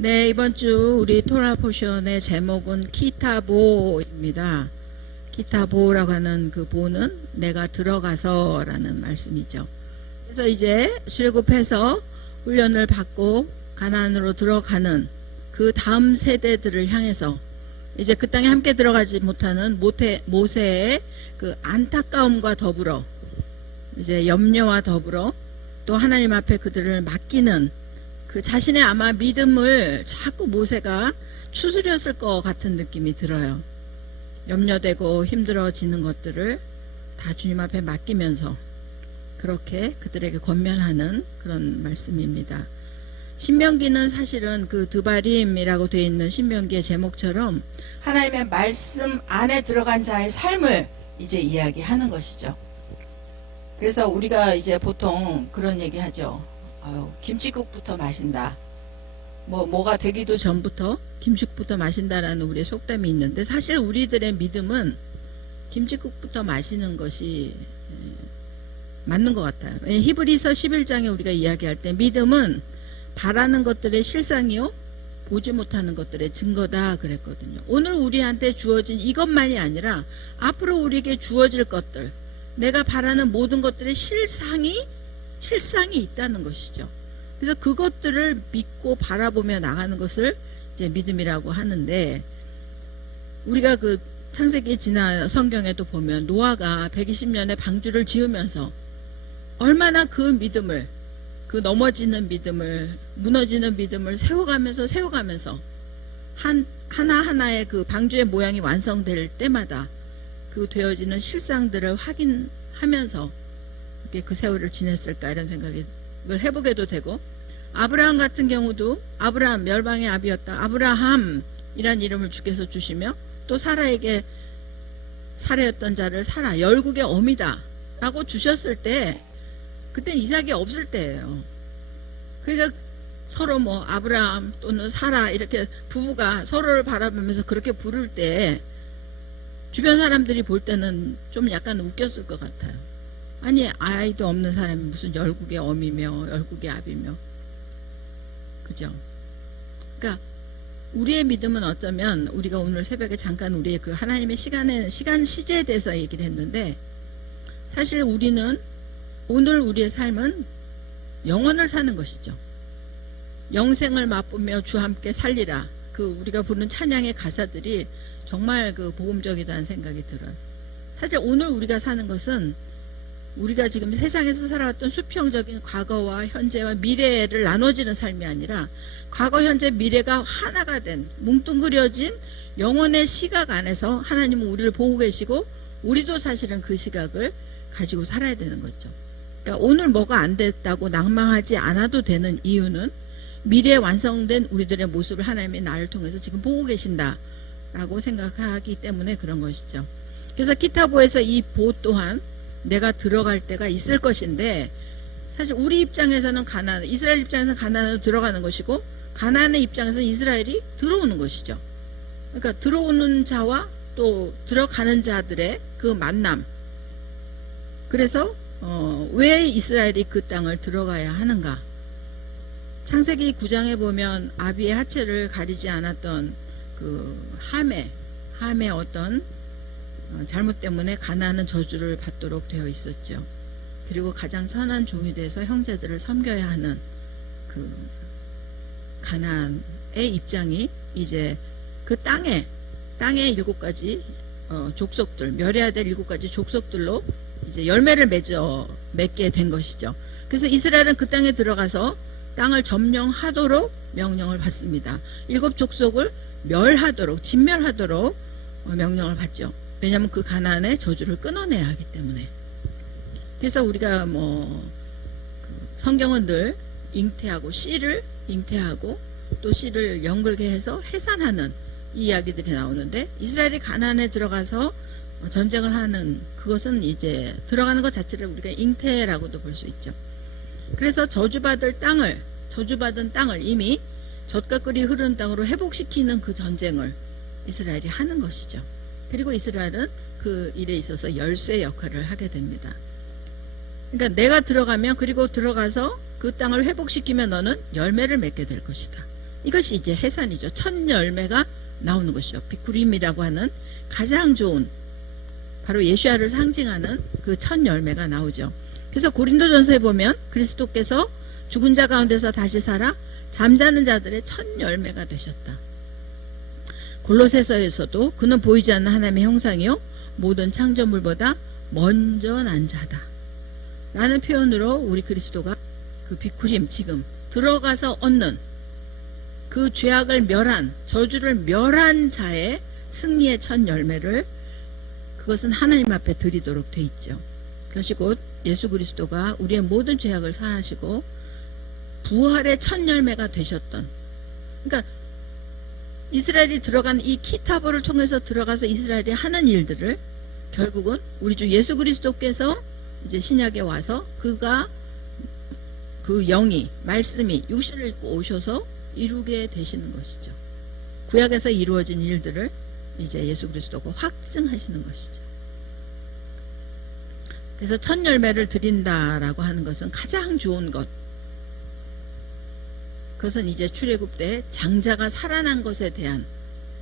네, 이번 주 우리 토라 포션의 제목은 키타보입니다. 키타보라고 하는 그 보는 내가 들어가서 라는 말씀이죠. 그래서 이제 출애굽해서 훈련을 받고 가나안으로 들어가는 그 다음 세대들을 향해서 이제 그 땅에 함께 들어가지 못하는 모세의 그 안타까움과 더불어 이제 염려와 더불어 또 하나님 앞에 그들을 맡기는 그 자신의 아마 믿음을 자꾸 모세가 추스렸을 것 같은 느낌이 들어요. 염려되고 힘들어지는 것들을 다 주님 앞에 맡기면서 그렇게 그들에게 권면하는 그런 말씀입니다. 신명기는 사실은 그 드바림이라고 되어 있는 신명기의 제목처럼 하나님의 말씀 안에 들어간 자의 삶을 이제 이야기하는 것이죠. 그래서 우리가 이제 보통 그런 얘기 하죠. 김치국부터 마신다. 뭐가 되기도 전부터 김치국부터 마신다라는 우리의 속담이 있는데 사실 우리들의 믿음은 김치국부터 마시는 것이 맞는 것 같아요. 히브리서 11장에 우리가 이야기할 때 믿음은 바라는 것들의 실상이요 보지 못하는 것들의 증거다 그랬거든요. 오늘 우리한테 주어진 이것만이 아니라 앞으로 우리에게 주어질 것들, 내가 바라는 모든 것들의 실상이 있다는 것이죠. 그래서 그것들을 믿고 바라보며 나가는 것을 이제 믿음이라고 하는데, 우리가 그 창세기 지난 성경에도 보면 노아가 120년의 방주를 지으면서 얼마나 그 믿음을, 그 넘어지는 믿음을, 무너지는 믿음을 세워가면서 하나하나의 그 방주의 모양이 완성될 때마다 그 되어지는 실상들을 확인하면서 그 세월을 지냈을까 이런 생각을 해보게도 되고, 아브라함 같은 경우도 아브라함 멸망의 아비였다. 아브라함이란 이름을 주께서 주시며 또 사라에게 사라였던 자를 사라 열국의 어미다 라고 주셨을 때 그때 이삭이 없을 때예요. 그러니까 서로 아브라함 또는 사라 이렇게 부부가 서로를 바라보면서 그렇게 부를 때 주변 사람들이 볼 때는 좀 약간 웃겼을 것 같아요. 아니 아이도 없는 사람이 무슨 열국의 어미며 열국의 아비며, 그죠? 그러니까 우리의 믿음은 어쩌면 우리가 오늘 새벽에 잠깐 우리의 그 하나님의 시간 시제에 대해서 얘기를 했는데, 사실 우리는 오늘 우리의 삶은 영원을 사는 것이죠. 영생을 맛보며 주 함께 살리라, 그 우리가 부르는 찬양의 가사들이 정말 그 복음적이다는 생각이 들어요. 사실 오늘 우리가 사는 것은 우리가 지금 세상에서 살아왔던 수평적인 과거와 현재와 미래를 나눠지는 삶이 아니라 과거, 현재, 미래가 하나가 된 뭉뚱그려진 영혼의 시각 안에서 하나님은 우리를 보고 계시고 우리도 사실은 그 시각을 가지고 살아야 되는 거죠. 그러니까 오늘 뭐가 안 됐다고 낭망하지 않아도 되는 이유는 미래에 완성된 우리들의 모습을 하나님이 나를 통해서 지금 보고 계신다라고 생각하기 때문에 그런 것이죠. 그래서 키타보에서 이 보 또한 내가 들어갈 때가 있을 것인데, 사실 우리 입장에서는 이스라엘 입장에서는 가나안으로 들어가는 것이고 가나안의 입장에서는 이스라엘이 들어오는 것이죠. 그러니까 들어오는 자와 또 들어가는 자들의 그 만남. 그래서 왜 이스라엘이 그 땅을 들어가야 하는가? 창세기 9장에 보면 아비의 하체를 가리지 않았던 그 함의 어떤 잘못 때문에 가나안은 저주를 받도록 되어 있었죠. 그리고 가장 선한 종이 돼서 형제들을 섬겨야 하는 그 가나안의 입장이 이제 그 땅에 7가지 족속들, 멸해야 될 7가지 족속들로 이제 열매를 맺게 된 것이죠. 그래서 이스라엘은 그 땅에 들어가서 땅을 점령하도록 명령을 받습니다. 7족속을 진멸하도록 명령을 받죠. 왜냐하면 그 가나안의 저주를 끊어내야 하기 때문에. 그래서 우리가 성경은 늘 잉태하고 씨를 잉태하고 또 씨를 연글게 해서 해산하는 이 이야기들이 나오는데, 이스라엘이 가나안에 들어가서 전쟁을 하는 그것은 이제 들어가는 것 자체를 우리가 잉태라고도 볼 수 있죠. 그래서 저주받은 땅을 이미 젖과 꿀이 흐르는 땅으로 회복시키는 그 전쟁을 이스라엘이 하는 것이죠. 그리고 이스라엘은 그 일에 있어서 열쇠 역할을 하게 됩니다. 그러니까 내가 들어가면, 그리고 들어가서 그 땅을 회복시키면 너는 열매를 맺게 될 것이다. 이것이 이제 해산이죠. 첫 열매가 나오는 것이죠. 비쿠림이라고 하는 가장 좋은, 바로 예수야를 상징하는 그 첫 열매가 나오죠. 그래서 고린도전서에 보면 그리스도께서 죽은 자 가운데서 다시 살아 잠자는 자들의 첫 열매가 되셨다. 골로새서에서도 그는 보이지 않는 하나님의 형상이요 모든 창조물보다 먼저 난 자다 라는 표현으로 우리 그리스도가 그 비쿠림, 지금 들어가서 얻는 그 죄악을 멸한, 저주를 멸한 자의 승리의 첫 열매를, 그것은 하나님 앞에 드리도록 돼 있죠. 그것이 곧 예수 그리스도가 우리의 모든 죄악을 사하시고 부활의 첫 열매가 되셨던, 그러니까 이스라엘이 들어간 이 키타보를 통해서 들어가서 이스라엘이 하는 일들을 결국은 우리 주 예수 그리스도께서 이제 신약에 와서 그가 그 영이, 말씀이 육신을 입고 오셔서 이루게 되시는 것이죠. 구약에서 이루어진 일들을 이제 예수 그리스도가 확증하시는 것이죠. 그래서 첫 열매를 드린다라고 하는 것은 가장 좋은 것, 그것은 이제 출애굽 때 장자가 살아난 것에 대한,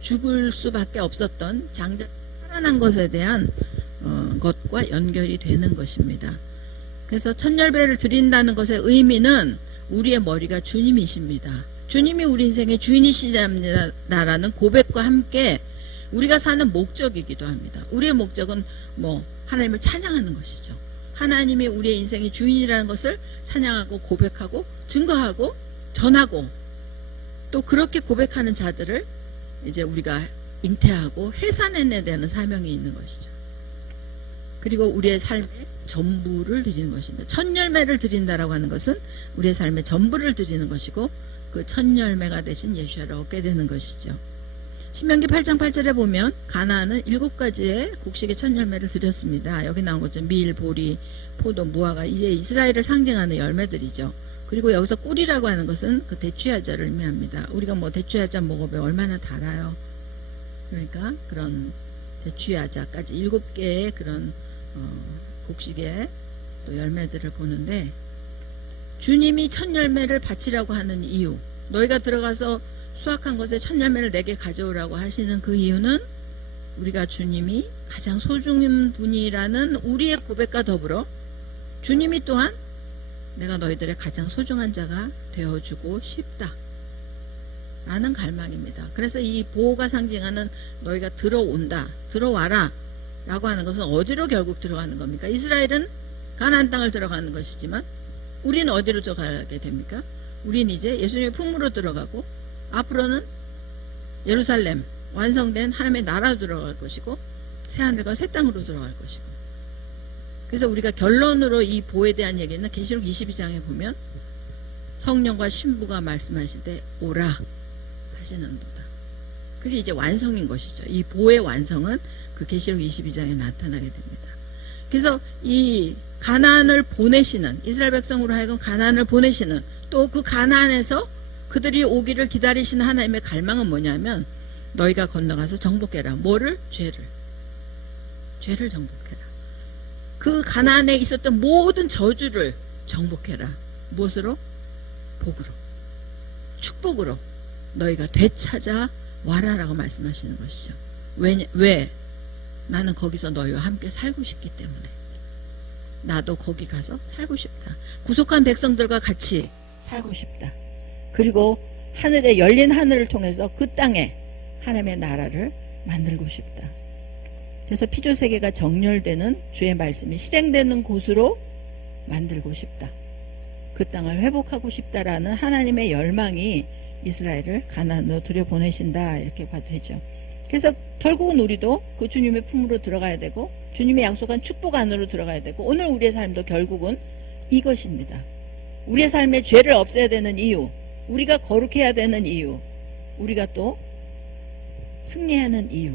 죽을 수밖에 없었던 장자가 살아난 것에 대한 것과 연결이 되는 것입니다. 그래서 첫 열매를 드린다는 것의 의미는 우리의 머리가 주님이십니다. 주님이 우리 인생의 주인이시다라는 고백과 함께 우리가 사는 목적이기도 합니다. 우리의 목적은 하나님을 찬양하는 것이죠. 하나님이 우리의 인생의 주인이라는 것을 찬양하고 고백하고 증거하고 전하고, 또 그렇게 고백하는 자들을 이제 우리가 잉태하고 해산해내야 되는 사명이 있는 것이죠. 그리고 우리의 삶의 전부를 드리는 것입니다. 첫 열매를 드린다라고 하는 것은 우리의 삶의 전부를 드리는 것이고, 그 첫 열매가 되신 예수야를 얻게 되는 것이죠. 신명기 8장 8절에 보면 가나안은 7가지의 곡식의 첫 열매를 드렸습니다. 여기 나온 것처럼 밀, 보리, 포도, 무화과, 이제 이스라엘을 상징하는 열매들이죠. 그리고 여기서 꿀이라고 하는 것은 그 대추야자를 의미합니다. 우리가 대추야자 먹어보면 얼마나 달아요. 그러니까 그런 대추야자까지 7개의 그런 곡식의 또 열매들을 보는데, 주님이 첫 열매를 바치라고 하는 이유, 너희가 들어가서 수확한 것의 첫 열매를 내게 가져오라고 하시는 그 이유는 우리가 주님이 가장 소중한 분이라는 우리의 고백과 더불어 주님이 또한 내가 너희들의 가장 소중한 자가 되어주고 싶다 라는 갈망입니다. 그래서 이 보호가 상징하는 너희가 들어온다, 들어와라 라고 하는 것은 어디로 결국 들어가는 겁니까? 이스라엘은 가나안 땅을 들어가는 것이지만 우리는 어디로 들어가게 됩니까? 우리는 이제 예수님의 품으로 들어가고, 앞으로는 예루살렘, 완성된 하나님의 나라로 들어갈 것이고, 새하늘과 새 땅으로 들어갈 것이고. 그래서 우리가 결론으로 이 보에 대한 얘기는 계시록 22장에 보면 성령과 신부가 말씀하실 때 오라 하시는도다. 그게 이제 완성인 것이죠. 이 보의 완성은 그 계시록 22장에 나타나게 됩니다. 그래서 이 가나안을 보내시는, 이스라엘 백성으로 하여금 가나안을 보내시는, 또 그 가나안에서 그들이 오기를 기다리시는 하나님의 갈망은 뭐냐면, 너희가 건너가서 정복해라. 뭐를? 죄를 정복해라. 그 가나안에 있었던 모든 저주를 정복해라. 무엇으로? 복으로, 축복으로 너희가 되찾아 와라라고 말씀하시는 것이죠. 왜? 나는 거기서 너희와 함께 살고 싶기 때문에. 나도 거기 가서 살고 싶다. 구속한 백성들과 같이 살고 싶다. 그리고 하늘에 열린 하늘을 통해서 그 땅에 하나님의 나라를 만들고 싶다. 그래서 피조세계가 정렬되는 주의 말씀이 실행되는 곳으로 만들고 싶다. 그 땅을 회복하고 싶다라는 하나님의 열망이 이스라엘을 가나안으로 들여보내신다, 이렇게 봐도 되죠. 그래서 결국은 우리도 그 주님의 품으로 들어가야 되고, 주님의 약속한 축복 안으로 들어가야 되고, 오늘 우리의 삶도 결국은 이것입니다. 우리의 삶의 죄를 없애야 되는 이유, 우리가 거룩해야 되는 이유, 우리가 또 승리하는 이유,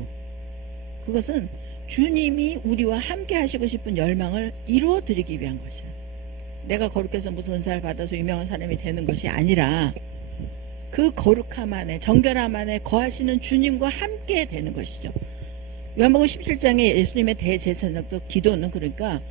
그것은 주님이 우리와 함께 하시고 싶은 열망을 이루어 드리기 위한 것이야. 내가 거룩해서 무슨 은사를 받아서 유명한 사람이 되는 것이 아니라 그 거룩함 안에, 정결함 안에 거하시는 주님과 함께 되는 것이죠. 요한복음 17장에 예수님의 대제사장적 기도는 그러니까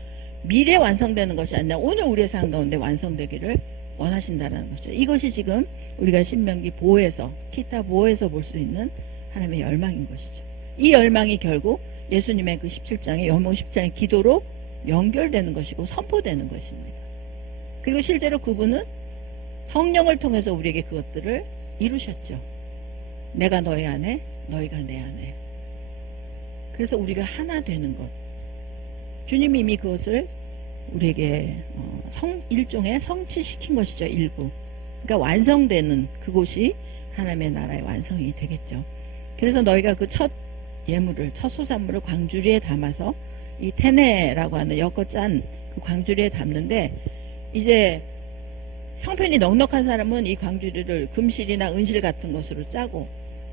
미래 완성되는 것이 아니라 오늘 우리의 삶 가운데 완성되기를 원하신다는 것이죠. 이것이 지금 우리가 신명기 보호에서 기타 보호에서 볼 수 있는 하나님의 열망인 것이죠. 이 열망이 결국 예수님의 그 17장의 요한복음 10장의 기도로 연결되는 것이고 선포되는 것입니다. 그리고 실제로 그분은 성령을 통해서 우리에게 그것들을 이루셨죠. 내가 너희 안에 너희가 내 안에. 그래서 우리가 하나 되는 것. 주님이 이미 그것을 우리에게 일종의 성취시킨 것이죠. 일부. 그러니까 완성되는 그곳이 하나님의 나라의 완성이 되겠죠. 그래서 너희가 그 첫 예물을, 첫 소산물을 광주리에 담아서 이 테네라고 하는 엮어 짠 그 광주리에 담는데, 이제 형편이 넉넉한 사람은 이 광주리를 금실이나 은실 같은 것으로 짜고,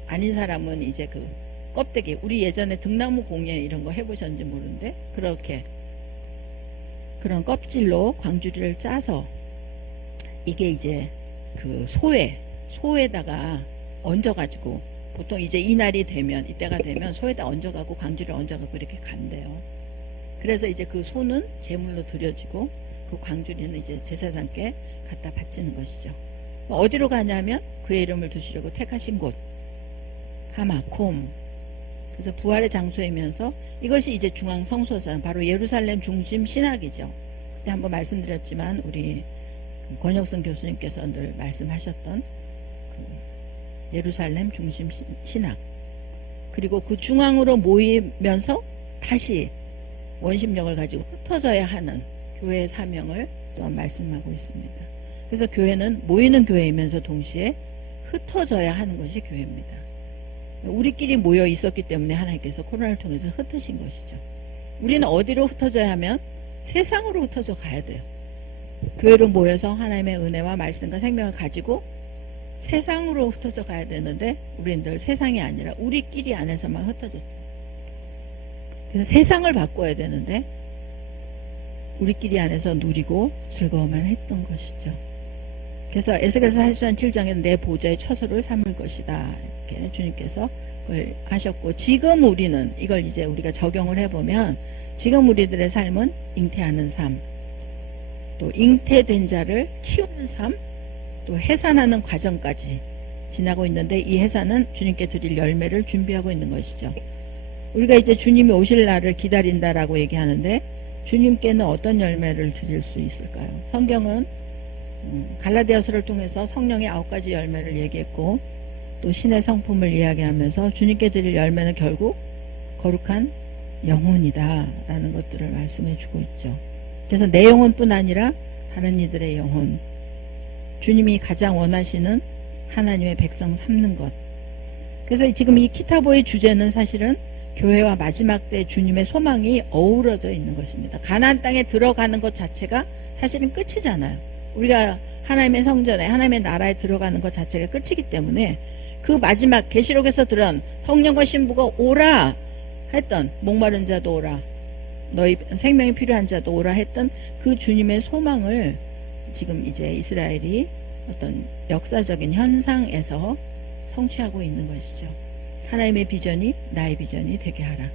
아닌 사람은 이제 그 껍데기, 우리 예전에 등나무 공예 이런 거 해보셨는지 모르는데 그렇게 그런 껍질로 광주리를 짜서 이게 이제 그 소에다가 얹어가지고, 보통 이제 이날이 되면, 이때가 되면 소에다 얹어가고 광주리를 얹어가고 이렇게 간대요. 그래서 이제 그 소는 제물로 드려지고 그 광주리는 이제 제사장께 갖다 바치는 것이죠. 어디로 가냐면 그의 이름을 두시려고 택하신 곳 하마콤. 그래서 부활의 장소이면서 이것이 이제 중앙 성소산, 바로 예루살렘 중심 신학이죠. 그때 한번 말씀드렸지만 우리 권혁승 교수님께서 늘 말씀하셨던 그 예루살렘 중심 신학. 그리고 그 중앙으로 모이면서 다시 원심력을 가지고 흩어져야 하는 교회의 사명을 또한 말씀하고 있습니다. 그래서 교회는 모이는 교회이면서 동시에 흩어져야 하는 것이 교회입니다. 우리끼리 모여 있었기 때문에 하나님께서 코로나를 통해서 흩으신 것이죠. 우리는 어디로 흩어져야 하면 세상으로 흩어져 가야 돼요. 교회로 모여서 하나님의 은혜와 말씀과 생명을 가지고 세상으로 흩어져 가야 되는데 우리는 늘 세상이 아니라 우리끼리 안에서만 흩어졌죠. 그래서 세상을 바꿔야 되는데 우리끼리 안에서 누리고 즐거워만 했던 것이죠. 그래서 에스겔서 40장 7장에는 내 보좌의 처소를 삼을 것이다, 이렇게 주님께서 그걸 하셨고, 지금 우리는 이걸 이제 우리가 적용을 해보면 지금 우리들의 삶은 잉태하는 삶, 또 잉태된 자를 키우는 삶, 또 해산하는 과정까지 지나고 있는데, 이 해산은 주님께 드릴 열매를 준비하고 있는 것이죠. 우리가 이제 주님이 오실 날을 기다린다라고 얘기하는데 주님께는 어떤 열매를 드릴 수 있을까요? 성경은 갈라디아서를 통해서 성령의 9가지 열매를 얘기했고, 또 신의 성품을 이야기하면서 주님께 드릴 열매는 결국 거룩한 영혼이다 라는 것들을 말씀해 주고 있죠. 그래서 내 영혼뿐 아니라 다른 이들의 영혼, 주님이 가장 원하시는 하나님의 백성 삼는 것. 그래서 지금 이 키타보의 주제는 사실은 교회와 마지막 때 주님의 소망이 어우러져 있는 것입니다. 가나안 땅에 들어가는 것 자체가 사실은 끝이잖아요. 우리가 하나님의 성전에, 하나님의 나라에 들어가는 것 자체가 끝이기 때문에 그 마지막 계시록에서 들은 성령과 신부가 오라 했던, 목마른 자도 오라, 너희 생명이 필요한 자도 오라 했던 그 주님의 소망을 지금 이제 이스라엘이 어떤 역사적인 현상에서 성취하고 있는 것이죠. 하나님의 비전이 나의 비전이 되게 하라.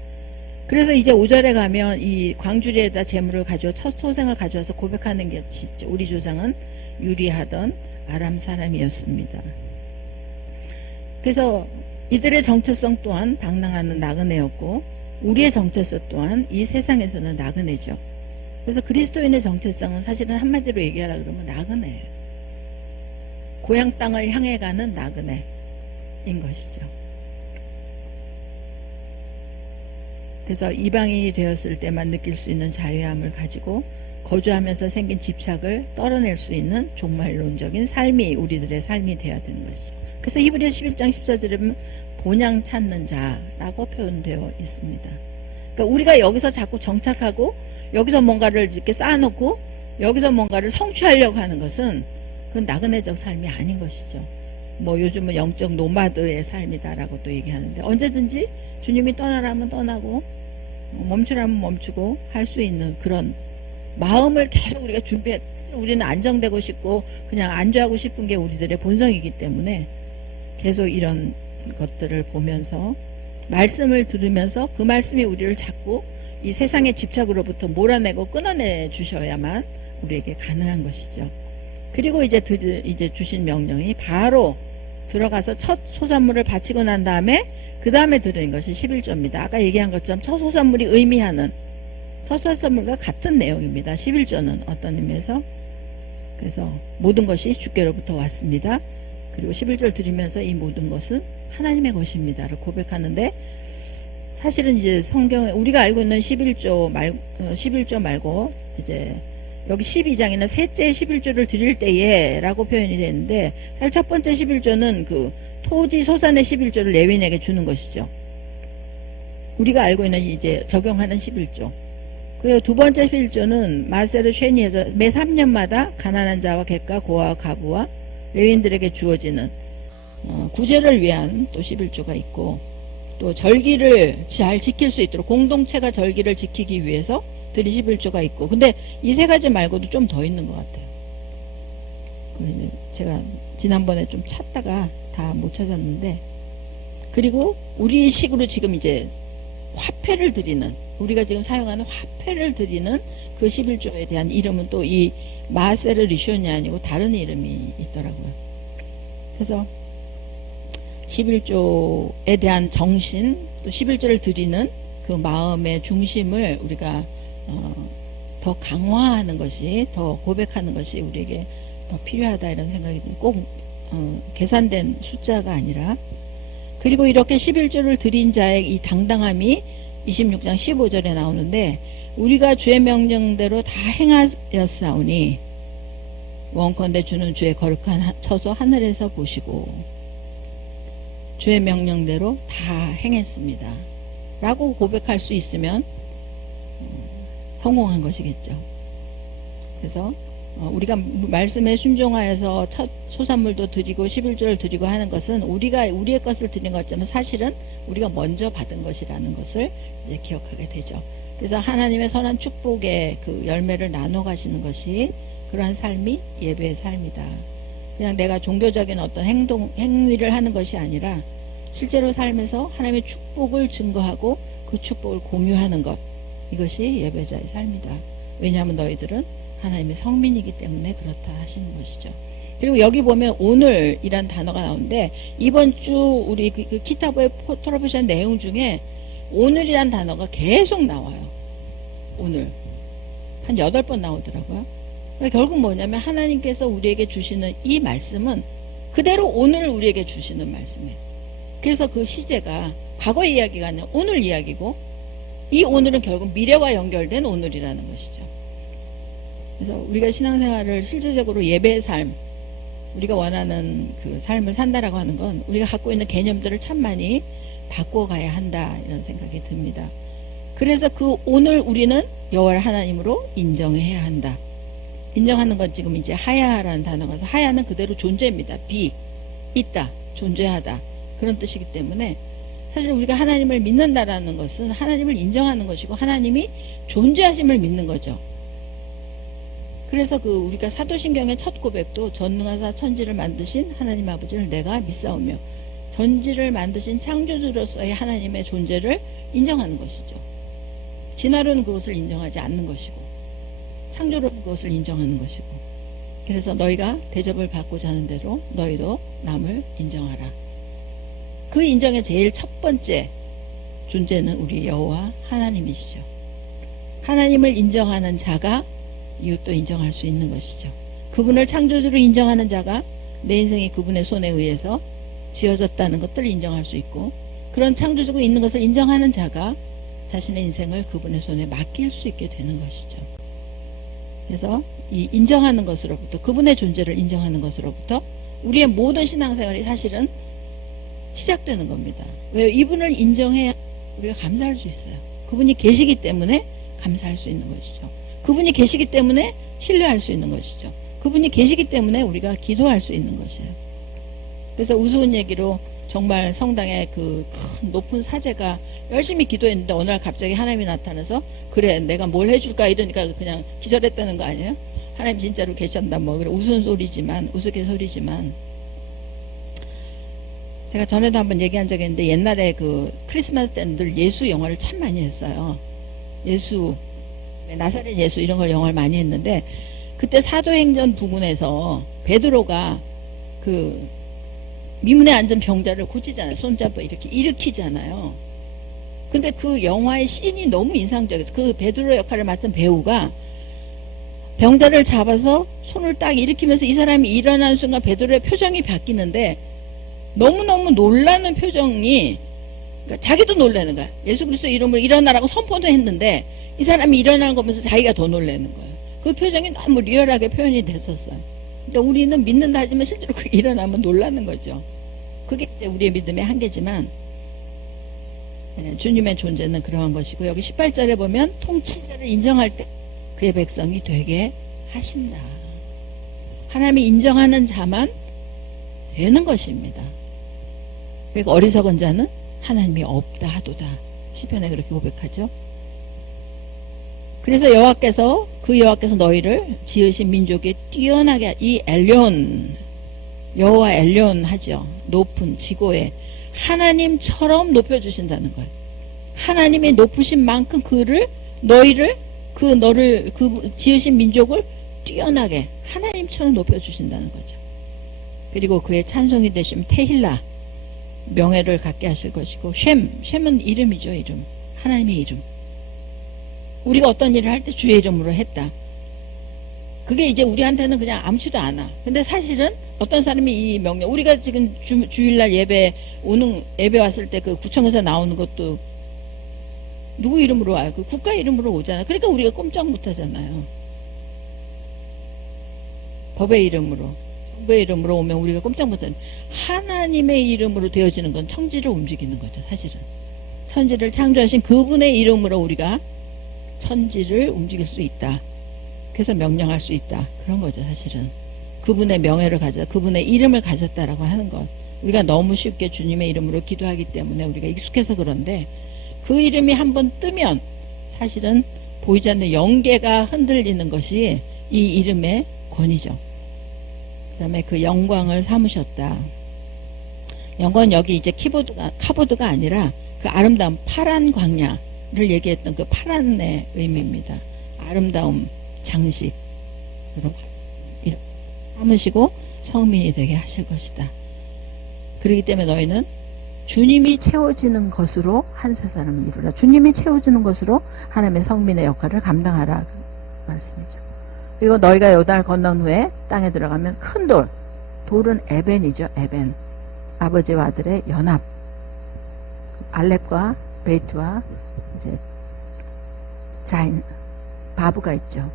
그래서 이제 5절에 가면 이 광주리에다 재물을 가져와 첫 소생을 가져와서 고백하는 것이 있죠. 우리 조상은 유리하던 아람 사람이었습니다. 그래서 이들의 정체성 또한 방랑하는 나그네였고, 우리의 정체성 또한 이 세상에서는 나그네죠. 그래서 그리스도인의 정체성은 사실은 한마디로 얘기하라 그러면 나그네예요. 고향 땅을 향해 가는 나그네인 것이죠. 그래서 이방인이 되었을 때만 느낄 수 있는 자유함을 가지고 거주하면서 생긴 집착을 떨어낼 수 있는 종말론적인 삶이 우리들의 삶이 되어야 되는 것이죠. 그래서 히브리서 11장 14절에 보면 본향 찾는 자라고 표현되어 있습니다. 그러니까 우리가 여기서 자꾸 정착하고 여기서 뭔가를 이렇게 쌓아놓고 여기서 뭔가를 성취하려고 하는 것은 그건 나그네적 삶이 아닌 것이죠. 뭐 요즘은 영적 노마드의 삶이다라고 또 얘기하는데, 언제든지 주님이 떠나라면 떠나고 멈추라면 멈추고 할 수 있는 그런 마음을 계속 우리가 준비해. 우리는 안정되고 싶고 그냥 안주하고 싶은 게 우리들의 본성이기 때문에 계속 이런 것들을 보면서 말씀을 들으면서 그 말씀이 우리를 자꾸 이 세상의 집착으로부터 몰아내고 끊어내 주셔야만 우리에게 가능한 것이죠. 그리고 이제 주신 명령이 바로 들어가서 첫 소산물을 바치고 난 다음에 그 다음에 드리는 것이 11조입니다. 아까 얘기한 것처럼 첫 소산물이 의미하는 첫 소산물과 같은 내용입니다. 11조는 어떤 의미에서 그래서 모든 것이 주께로부터 왔습니다. 그리고 11조를 드리면서 이 모든 것은 하나님의 것입니다를 고백하는데 사실은 이제 성경에 우리가 알고 있는 11조 말고 이제 여기 12장에는 셋째 11조를 드릴 때에 라고 표현이 되는데 사실 첫 번째 11조는 그 토지 소산의 11조를 레위인에게 주는 것이죠. 우리가 알고 있는 이제 적용하는 11조. 그리고 두 번째 11조는 마세르 쉐니에서 매 3년마다 가난한 자와 객과 고아와 가부와 레위인들에게 주어지는 구제를 위한 또 11조가 있고 또 절기를 잘 지킬 수 있도록 공동체가 절기를 지키기 위해서 드리 11조가 있고 근데 이 세 가지 말고도 좀 더 있는 것 같아요. 제가 지난번에 좀 찾다가 다 못 찾았는데 그리고 우리 식으로 지금 이제 화폐를 드리는 우리가 지금 사용하는 화폐를 드리는 그 11조에 대한 이름은 또 이 마세르 리쇼니 아니고 다른 이름이 있더라고요. 그래서 11조에 대한 정신 또 11조를 드리는 그 마음의 중심을 우리가 더 강화하는 것이 더 고백하는 것이 우리에게 더 필요하다 이런 생각이 들어요. 꼭 계산된 숫자가 아니라 그리고 이렇게 11조를 드린 자의 이 당당함이 26장 15절에 나오는데 우리가 주의 명령대로 다 행하였사오니 원컨대 주는 주의 거룩한 처소 하늘에서 보시고 주의 명령대로 다 행했습니다 라고 고백할 수 있으면 성공한 것이겠죠. 그래서 우리가 말씀에 순종하여서 첫 소산물도 드리고 11조를 드리고 하는 것은 우리가 우리의 것을 드린 것처럼 사실은 우리가 먼저 받은 것이라는 것을 이제 기억하게 되죠. 그래서 하나님의 선한 축복의 그 열매를 나눠 가시는 것이 그러한 삶이 예배의 삶이다. 그냥 내가 종교적인 어떤 행위를 하는 것이 아니라 실제로 삶에서 하나님의 축복을 증거하고 그 축복을 공유하는 것 이것이 예배자의 삶이다. 왜냐하면 너희들은 하나님의 성민이기 때문에 그렇다 하시는 것이죠. 그리고 여기 보면 오늘이란 단어가 나오는데 이번 주 우리 그 키타보의 토라보시한 내용 중에 오늘이란 단어가 계속 나와요. 오늘 한 8번 나오더라고요. 그러니까 결국 뭐냐면 하나님께서 우리에게 주시는 이 말씀은 그대로 오늘 우리에게 주시는 말씀이에요. 그래서 그 시제가 과거의 이야기가 아니라 오늘 이야기고 이 오늘은 결국 미래와 연결된 오늘이라는 것이죠. 그래서 우리가 신앙생활을 실질적으로 예배의 삶, 우리가 원하는 그 삶을 산다라고 하는 건 우리가 갖고 있는 개념들을 참 많이 바꿔가야 한다 이런 생각이 듭니다. 그래서 그 오늘 우리는 여호와를 하나님으로 인정해야 한다. 인정하는 건 지금 이제 하야라는 단어가 서 하야는 그대로 존재입니다. 있다, 존재하다 그런 뜻이기 때문에 사실 우리가 하나님을 믿는다라는 것은 하나님을 인정하는 것이고 하나님이 존재하심을 믿는 거죠. 그래서 그 우리가 사도신경의 첫 고백도 전능하사 천지를 만드신 하나님 아버지를 내가 믿사오며 전지를 만드신 창조주로서의 하나님의 존재를 인정하는 것이죠. 진화론은 그것을 인정하지 않는 것이고 창조론은 그것을 인정하는 것이고 그래서 너희가 대접을 받고자 하는 대로 너희도 남을 인정하라. 그 인정의 제일 첫 번째 존재는 우리 여호와 하나님이시죠. 하나님을 인정하는 자가 이웃도 인정할 수 있는 것이죠. 그분을 창조주로 인정하는 자가 내 인생이 그분의 손에 의해서 지어졌다는 것들을 인정할 수 있고 그런 창조주가 있는 것을 인정하는 자가 자신의 인생을 그분의 손에 맡길 수 있게 되는 것이죠. 그래서 이 인정하는 것으로부터 그분의 존재를 인정하는 것으로부터 우리의 모든 신앙생활이 사실은 시작되는 겁니다. 왜? 이분을 인정해야 우리가 감사할 수 있어요. 그분이 계시기 때문에 감사할 수 있는 것이죠. 그분이 계시기 때문에 신뢰할 수 있는 것이죠. 그분이 계시기 때문에 우리가 기도할 수 있는 것이에요. 그래서 우스운 얘기로 정말 성당에 그 큰 높은 사제가 열심히 기도했는데 어느 날 갑자기 하나님이 나타나서 그래 내가 뭘 해줄까 이러니까 그냥 기절했다는 거 아니에요? 하나님 진짜로 계셨다 뭐 그래 우스갯소리지만 제가 전에도 한번 얘기한 적이 있는데 옛날에 그 크리스마스 때는 늘 예수 영화를 참 많이 했어요. 예수, 나사렛 예수 이런 걸 영화를 많이 했는데 그때 사도행전 부근에서 베드로가 그 미문에 앉은 병자를 고치잖아요. 손잡아 이렇게 일으키잖아요. 근데 그 영화의 씬이 너무 인상적이었어요. 그 베드로 역할을 맡은 배우가 병자를 잡아서 손을 딱 일으키면서 이 사람이 일어나는 순간 베드로의 표정이 바뀌는데 너무너무 놀라는 표정이, 그러니까 자기도 놀라는 거야. 예수 그리스도 이름으로 일어나라고 선포도 했는데 이 사람이 일어나는 거 보면서 자기가 더 놀라는 거예요. 그 표정이 너무 리얼하게 표현이 됐었어요. 근데 우리는 믿는다 하지만 실제로 그게 일어나면 놀라는 거죠. 그게 이제 우리의 믿음의 한계지만 주님의 존재는 그러한 것이고, 여기 18절에 보면 통치자를 인정할 때 그의 백성이 되게 하신다. 하나님이 인정하는 자만 되는 것입니다. 그러니까 어리석은 자는 하나님이 없다 하도다. 시편에 그렇게 고백하죠. 그래서 여호와께서 너희를 지으신 민족이 뛰어나게, 이 엘리온, 여호와 엘리온 하죠. 높은 지고에 하나님처럼 높여주신다는 거예요. 하나님이 높으신 만큼 너를 지으신 민족을 뛰어나게 하나님처럼 높여주신다는 거죠. 그리고 그의 찬송이 되시면 테힐라, 명예를 갖게 하실 것이고, 쉔은 이름이죠. 이름, 하나님의 이름. 우리가 어떤 일을 할 때 주의 이름으로 했다. 그게 이제 우리한테는 그냥 아무렇지도 않아. 근데 사실은 어떤 사람이 이 명령, 우리가 지금 주일날 예배 왔을 때 그 구청에서 나오는 것도 누구 이름으로 와요? 그 국가 이름으로 오잖아요. 그러니까 우리가 꼼짝 못 하잖아요. 법의 이름으로, 정부의 이름으로 오면 우리가 꼼짝 못 하는, 하나님의 이름으로 되어지는 건 천지를 움직이는 거죠. 사실은 천지를 창조하신 그분의 이름으로 우리가 천지를 움직일 수 있다. 그래서 명령할 수 있다. 그런 거죠. 사실은 그분의 명예를 그분의 이름을 가졌다라고 하는 것. 우리가 너무 쉽게 주님의 이름으로 기도하기 때문에 우리가 익숙해서 그런데, 그 이름이 한번 뜨면 사실은 보이지 않는 영계가 흔들리는 것이 이 이름의 권위죠. 그 다음에 그 영광을 삼으셨다. 영광은 여기 이제 카보드가 아니라 그 아름다운 파란 광야를 얘기했던 그 파란의 의미입니다. 아름다움, 장식, 삼으시고 성민이 되게 하실 것이다. 그렇기 때문에 너희는 주님이 채워지는 것으로 한 세 사람을 이루라. 주님이 채워주는 것으로 하나님의 성민의 역할을 감당하라. 그 말씀이죠. 그리고 너희가 요단을 건넌 후에 땅에 들어가면 큰 돌은 에벤이죠. 에벤. 아버지와 아들의 연합. 알렉과 베이트와 이제 바브가 있죠.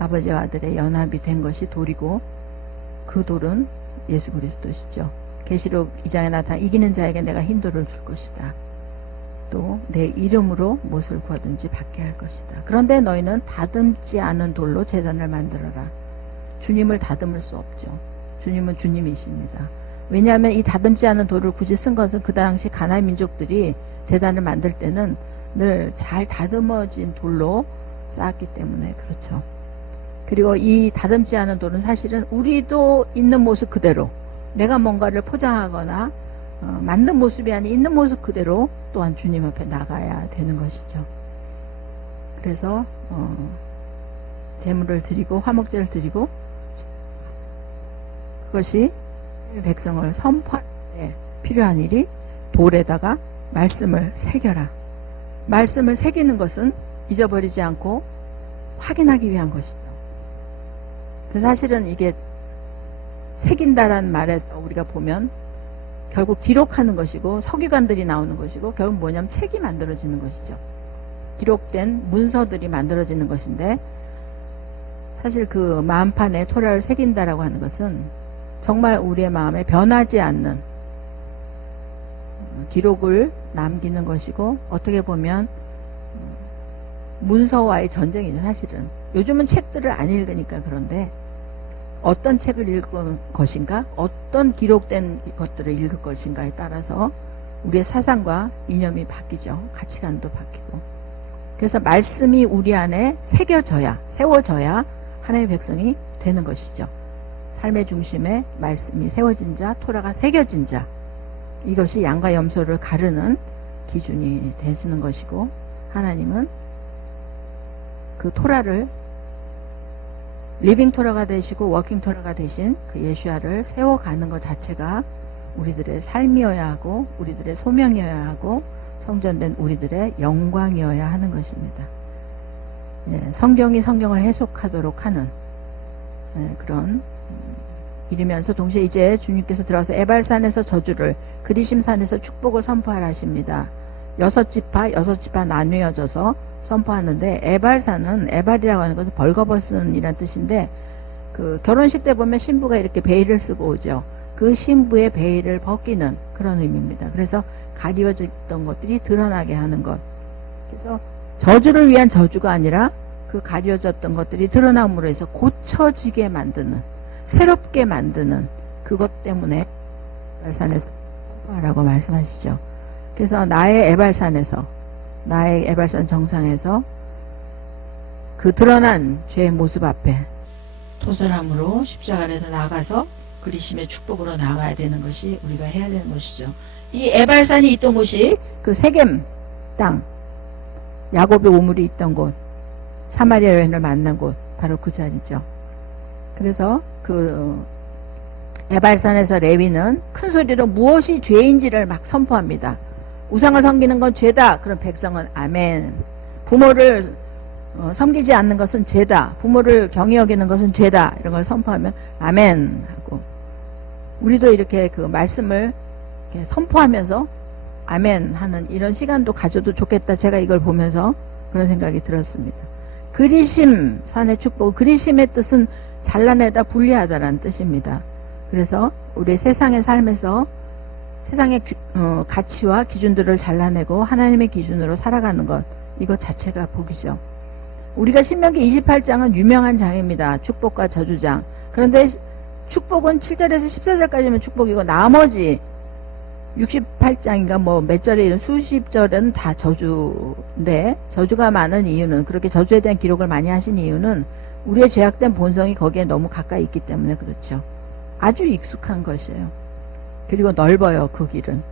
아버지와 아들의 연합이 된 것이 돌이고, 그 돌은 예수 그리스도시죠. 계시록 2장에 나타난 이기는 자에게 내가 흰 돌을 줄 것이다. 또 내 이름으로 무엇을 구하든지 받게 할 것이다. 그런데 너희는 다듬지 않은 돌로 제단을 만들어라. 주님을 다듬을 수 없죠. 주님은 주님이십니다. 왜냐하면 이 다듬지 않은 돌을 굳이 쓴 것은 그 당시 가나안 민족들이 제단을 만들 때는 늘 잘 다듬어진 돌로 쌓았기 때문에 그렇죠. 그리고 이 다듬지 않은 돌은 사실은 우리도 있는 모습 그대로, 내가 뭔가를 포장하거나 만든 모습이 아닌 있는 모습 그대로 또한 주님 앞에 나가야 되는 것이죠. 그래서 제물을 드리고 화목제를 드리고, 그것이 백성을 선포할 때 필요한 일이 돌에다가 말씀을 새겨라. 말씀을 새기는 것은 잊어버리지 않고 확인하기 위한 것이죠. 그래서 사실은 이게 새긴다라는 말에서 우리가 보면 결국 기록하는 것이고, 서기관들이 나오는 것이고, 결국 뭐냐면 책이 만들어지는 것이죠. 기록된 문서들이 만들어지는 것인데, 사실 그 마음판에 토라를 새긴다라고 하는 것은 정말 우리의 마음에 변하지 않는 기록을 남기는 것이고, 어떻게 보면 문서와의 전쟁이죠. 사실은 요즘은 책들을 안 읽으니까 그런데, 어떤 책을 읽을 것인가, 어떤 기록된 것들을 읽을 것인가에 따라서 우리의 사상과 이념이 바뀌죠. 가치관도 바뀌고. 그래서 말씀이 우리 안에 세워져야 하나님의 백성이 되는 것이죠. 삶의 중심에 말씀이 세워진 자, 토라가 새겨진 자, 이것이 양과 염소를 가르는 기준이 되시는 것이고, 하나님은 그 토라를 리빙 토라가 되시고 워킹 토라가 되신 그 예수야를 세워가는 것 자체가 우리들의 삶이어야 하고 우리들의 소명이어야 하고 성전된 우리들의 영광이어야 하는 것입니다. 예, 성경이 성경을 해석하도록 하는 그런 일이면서 동시에 이제 주님께서 들어와서 에발산에서 저주를, 그리심산에서 축복을 선포하라 하십니다. 6지파 나뉘어져서 선포하는데, 에발산은, 에발이라고 하는 것은 벌거벗은 이란 뜻인데, 그 결혼식 때 보면 신부가 이렇게 베일을 쓰고 오죠. 그 신부의 베일을 벗기는 그런 의미입니다. 그래서 가리워졌던 것들이 드러나게 하는 것. 그래서 저주를 위한 저주가 아니라 그 가려졌던 것들이 드러남으로 해서 고쳐지게 만드는, 새롭게 만드는 그것 때문에 에발산에서 선포하라고 말씀하시죠. 그래서 나의 에발산 정상에서 그 드러난 죄의 모습 앞에 도전함으로 십자가에서 나가서 그리심의 축복으로 나가야 되는 것이 우리가 해야 되는 것이죠. 이 에발산이 있던 곳이 그 세겜 땅, 야곱의 우물이 있던 곳, 사마리아 여인을 만난 곳, 바로 그 자리죠. 그래서 그 에발산에서 레위는 큰 소리로 무엇이 죄인지를 막 선포합니다. 우상을 섬기는 건 죄다. 그럼 백성은 아멘. 부모를 섬기지 않는 것은 죄다. 부모를 경히 여기는 것은 죄다. 이런 걸 선포하면 아멘 하고, 우리도 이렇게 그 말씀을 이렇게 선포하면서 아멘 하는 이런 시간도 가져도 좋겠다. 제가 이걸 보면서 그런 생각이 들었습니다. 그리심 산의 축복, 그리심의 뜻은 잘라내다 분리하다라는 뜻입니다. 그래서 우리 세상의 삶에서 세상의 가치와 기준들을 잘라내고 하나님의 기준으로 살아가는 것, 이것 자체가 복이죠. 우리가 신명기 28장은 유명한 장입니다. 축복과 저주장. 그런데 축복은 7절에서 14절까지면 축복이고 나머지 68장인가 뭐 몇 절에 이런 수십 절은 다 저주인데, 저주가 많은 이유는, 그렇게 저주에 대한 기록을 많이 하신 이유는 우리의 죄악된 본성이 거기에 너무 가까이 있기 때문에 그렇죠. 아주 익숙한 것이에요. 그리고 넓어요, 그 길은.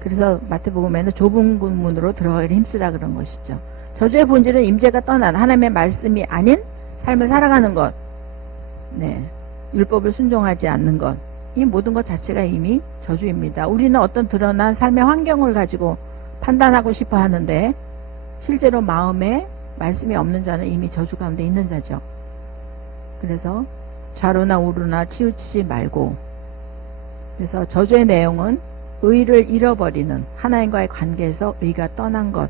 그래서 마태복음에는 좁은 문으로 들어가기를 힘쓰라 그런 것이죠. 저주의 본질은 임재가 떠난 하나님의 말씀이 아닌 삶을 살아가는 것, 네, 율법을 순종하지 않는 것, 이 모든 것 자체가 이미 저주입니다. 우리는 어떤 드러난 삶의 환경을 가지고 판단하고 싶어 하는데, 실제로 마음에 말씀이 없는 자는 이미 저주 가운데 있는 자죠. 그래서 좌로나 우로나 치우치지 말고, 그래서 저주의 내용은 의를 잃어버리는, 하나님과의 관계에서 의가 떠난 것,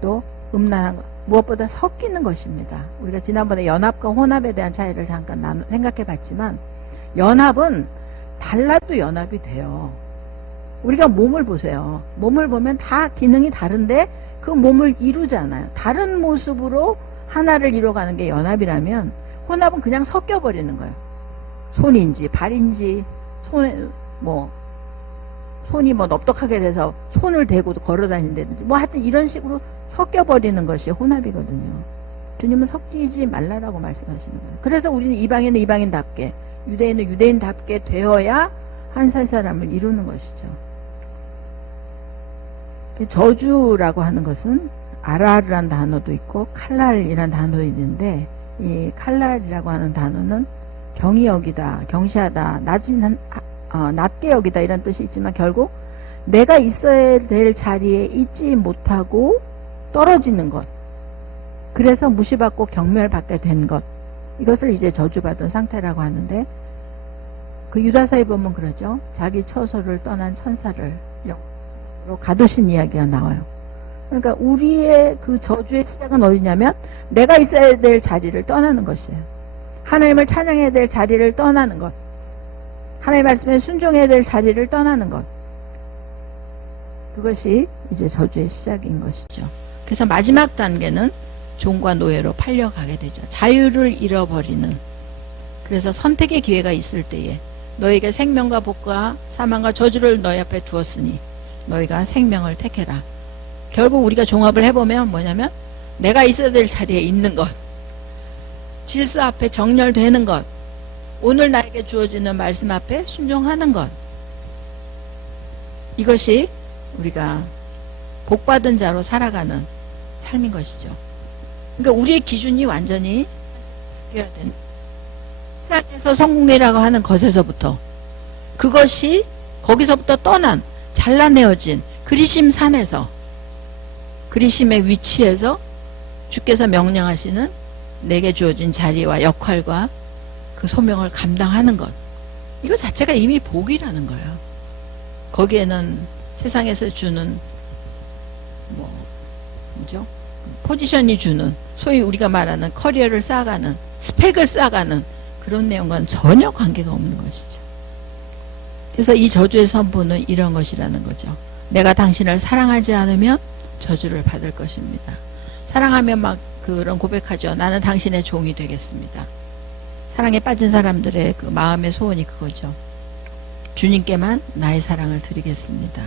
또 음란한 것, 무엇보다 섞이는 것입니다. 우리가 지난번에 연합과 혼합에 대한 차이를 잠깐 생각해 봤지만, 연합은 달라도 연합이 돼요. 우리가 몸을 보세요. 몸을 보면 다 기능이 다른데 그 몸을 이루잖아요. 다른 모습으로 하나를 이뤄가는 게 연합이라면, 혼합은 그냥 섞여버리는 거예요. 손인지 발인지, 손이 넓적하게 돼서 손을 대고 걸어 다닌다든지, 하여튼 이런 식으로 섞여버리는 것이 혼합이거든요. 주님은 섞이지 말라라고 말씀하시는 거예요. 그래서 우리는 이방인은 이방인답게, 유대인은 유대인답게 되어야 한 사람을 이루는 것이죠. 저주라고 하는 것은 아라르란 단어도 있고 칼날이란 단어도 있는데, 이 칼날이라고 하는 단어는 경히 여기다, 경시하다, 낮게 여기다 이런 뜻이 있지만, 결국 내가 있어야 될 자리에 있지 못하고 떨어지는 것, 그래서 무시받고 경멸받게 된 것, 이것을 이제 저주받은 상태라고 하는데, 그 유다서에 보면 그러죠. 자기 처소를 떠난 천사를 영으로 가두신 이야기가 나와요. 그러니까 우리의 그 저주의 시작은 어디냐면, 내가 있어야 될 자리를 떠나는 것이에요. 하나님을 찬양해야 될 자리를 떠나는 것, 하나님의 말씀에 순종해야 될 자리를 떠나는 것, 그것이 이제 저주의 시작인 것이죠. 그래서 마지막 단계는 종과 노예로 팔려가게 되죠. 자유를 잃어버리는. 그래서 선택의 기회가 있을 때에 너에게 생명과 복과 사망과 저주를 너희 앞에 두었으니 너희가 생명을 택해라. 결국 우리가 종합을 해보면 뭐냐면, 내가 있어야 될 자리에 있는 것, 질서 앞에 정렬되는 것, 오늘 나에게 주어지는 말씀 앞에 순종하는 것, 이것이 우리가 복받은 자로 살아가는 삶인 것이죠. 그러니까 우리의 기준이 완전히 바뀌어야 되는, 세상에서 성공이라고 하는 것에서부터, 그것이 거기서부터 떠난 잘라내어진 그리심 산에서, 그리심의 위치에서 주께서 명령하시는 내게 주어진 자리와 역할과 그 소명을 감당하는 것, 이거 자체가 이미 복이라는 거예요. 거기에는 세상에서 주는 뭐죠? 포지션이 주는, 소위 우리가 말하는 커리어를 쌓아가는, 스펙을 쌓아가는 그런 내용과는 전혀 관계가 없는 것이죠. 그래서 이 저주의 선포는 이런 것이라는 거죠. 내가 당신을 사랑하지 않으면 저주를 받을 것입니다. 사랑하면 막 그런 고백하죠. 나는 당신의 종이 되겠습니다. 사랑에 빠진 사람들의 그 마음의 소원이 그거죠. 주님께만 나의 사랑을 드리겠습니다.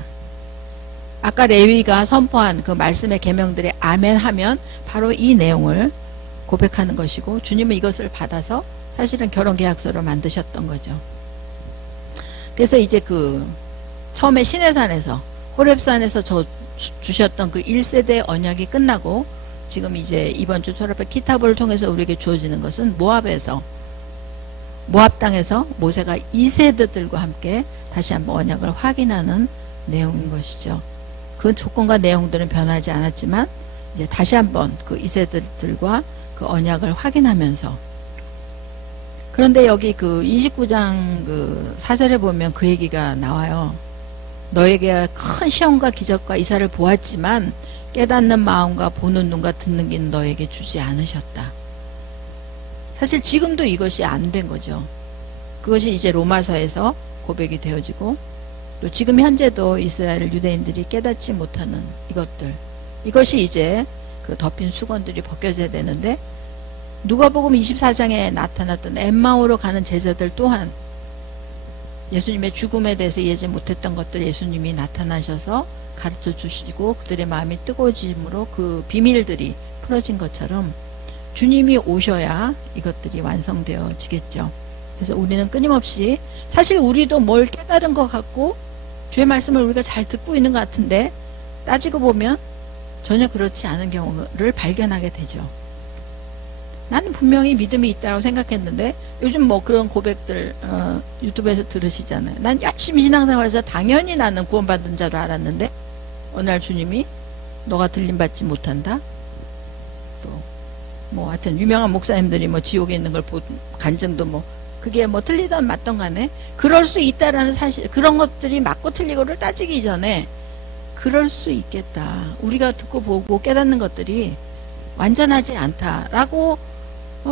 아까 레위가 선포한 그 말씀의 계명들이 아멘 하면 바로 이 내용을 고백하는 것이고, 주님은 이것을 받아서 사실은 결혼계약서를 만드셨던 거죠. 그래서 이제 그 처음에 시내산에서, 호렙산에서 주셨던 그 1세대 언약이 끝나고, 지금 이제 이번 주 토라파 키타브를 통해서 우리에게 주어지는 것은 모압 땅에서 모세가 2세대들과 함께 다시 한번 언약을 확인하는 내용인 것이죠. 그 조건과 내용들은 변하지 않았지만 이제 다시 한번 그 2세대들과 그 언약을 확인하면서, 그런데 여기 그 29장 그 4절에 보면 그 얘기가 나와요. 너에게 큰 시험과 기적과 이사를 보았지만 깨닫는 마음과 보는 눈과 듣는 귀는 너에게 주지 않으셨다. 사실 지금도 이것이 안 된 거죠. 그것이 이제 로마서에서 고백이 되어지고, 또 지금 현재도 이스라엘 유대인들이 깨닫지 못하는 이것들, 이것이 이제 그 덮인 수건들이 벗겨져야 되는데, 누가복음 24장에 나타났던 엠마오로 가는 제자들 또한 예수님의 죽음에 대해서 이해하지 못했던 것들 예수님이 나타나셔서 가르쳐 주시고 그들의 마음이 뜨거워짐으로 그 비밀들이 풀어진 것처럼 주님이 오셔야 이것들이 완성되어지겠죠. 그래서 우리는 끊임없이, 사실 우리도 뭘 깨달은 것 같고 주의 말씀을 우리가 잘 듣고 있는 것 같은데 따지고 보면 전혀 그렇지 않은 경우를 발견하게 되죠. 나는 분명히 믿음이 있다고 생각했는데, 요즘 뭐 그런 고백들 유튜브에서 들으시잖아요. 난 열심히 신앙생활해서 당연히 나는 구원받은 자로 알았는데 어느 날 주님이 너가 들림받지 못한다. 또 뭐 하여튼 유명한 목사님들이 뭐 지옥에 있는 걸 간증도 뭐 그게 뭐 틀리든 맞든 간에 그럴 수 있다라는 사실, 그런 것들이 맞고 틀리고를 따지기 전에 그럴 수 있겠다, 우리가 듣고 보고 깨닫는 것들이 완전하지 않다라고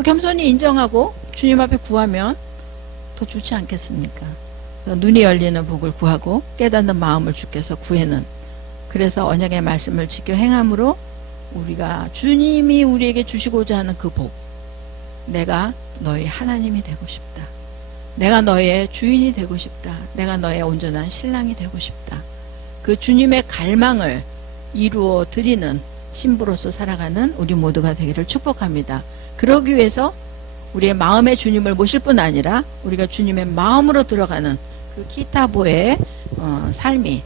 겸손히 인정하고 주님 앞에 구하면 더 좋지 않겠습니까? 눈이 열리는 복을 구하고 깨닫는 마음을 주께서 구해는, 그래서 언약의 말씀을 지켜 행함으로 우리가 주님이 우리에게 주시고자 하는 그 복, 내가 너의 하나님이 되고 싶다, 내가 너의 주인이 되고 싶다, 내가 너의 온전한 신랑이 되고 싶다, 그 주님의 갈망을 이루어 드리는 신부로서 살아가는 우리 모두가 되기를 축복합니다. 그러기 위해서 우리의 마음의 주님을 모실 뿐 아니라 우리가 주님의 마음으로 들어가는 그 키타보의 삶이,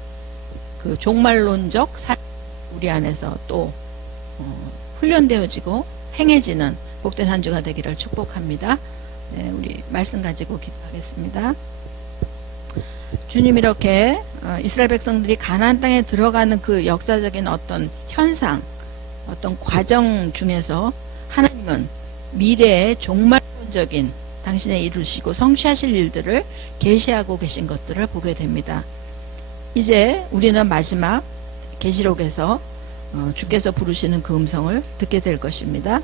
그 종말론적 삶 우리 안에서 또 훈련되어지고 행해지는 복된 한 주가 되기를 축복합니다. 네, 우리 말씀 가지고 기도하겠습니다. 주님, 이렇게 이스라엘 백성들이 가나안 땅에 들어가는 그 역사적인 어떤 현상, 어떤 과정 중에서 하나님은 미래의 종말론적인 당신의 이루시고 성취하실 일들을 계시하고 계신 것들을 보게 됩니다. 이제 우리는 마지막 계시록에서 주께서 부르시는 그 음성을 듣게 될 것입니다.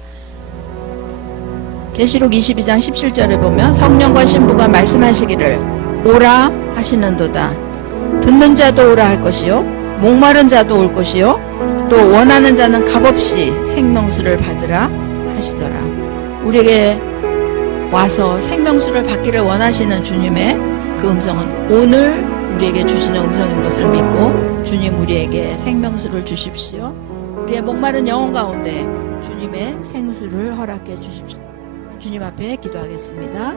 계시록 22장 17절에 보면 성령과 신부가 말씀하시기를 오라 하시는도다. 듣는 자도 오라 할 것이요 목마른 자도 올 것이요 또 원하는 자는 값없이 생명수를 받으라 하시더라. 우리에게 와서 생명수를 받기를 원하시는 주님의 그 음성은 오늘 우리에게 주시는 음성인 것을 믿고 주님 우리에게 생명수를 주십시오. 우리의 목마른 영혼 가운데 주님의 생수를 허락해 주십시오. 주님 앞에 기도하겠습니다.